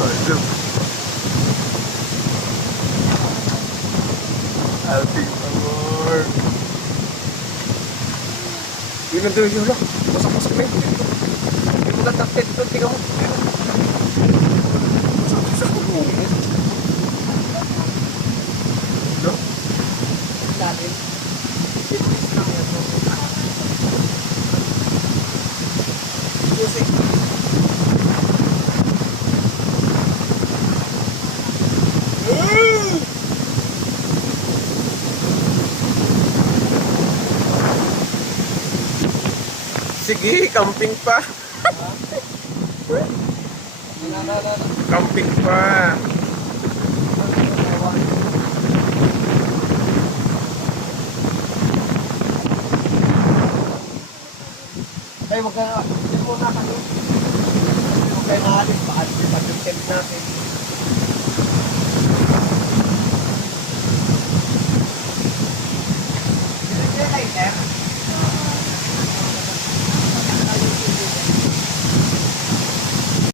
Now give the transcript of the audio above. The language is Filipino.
Aduh. Alvin, amor. Yun ang doon yun lang. Masak-masak na yun. Ito na taktit. Ito, tingnan mo. Masak-masak ko mo. No? Natin. Sinulis lang yan. Music. Sige, camping pa. Camping pa. Ay, wag ka na. Diyan muna kami. Huwag kayo naalis. Baka pag-tent natin.